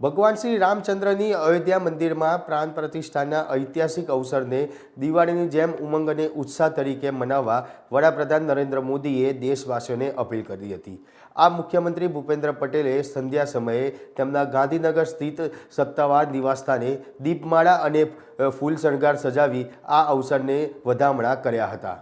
ભગવાન શ્રી રામચંદ્રની અયોધ્યા મંદિરમાં પ્રાણ પ્રતિષ્ઠાના ઐતિહાસિક અવસરને દિવાળીની જેમ ઉમંગ અને ઉત્સાહ તરીકે મનાવવા વડાપ્રધાન નરેન્દ્ર મોદીએ દેશવાસીઓને અપીલ કરી હતી। આ મુખ્યમંત્રી ભૂપેન્દ્ર પટેલે સંધ્યા સમયે તેમના ગાંધીનગર સ્થિત સત્તાવાર નિવાસસ્થાને દીપમાળા અને ફૂલ શણગાર સજાવી આ અવસરને વધામણા કર્યા હતા।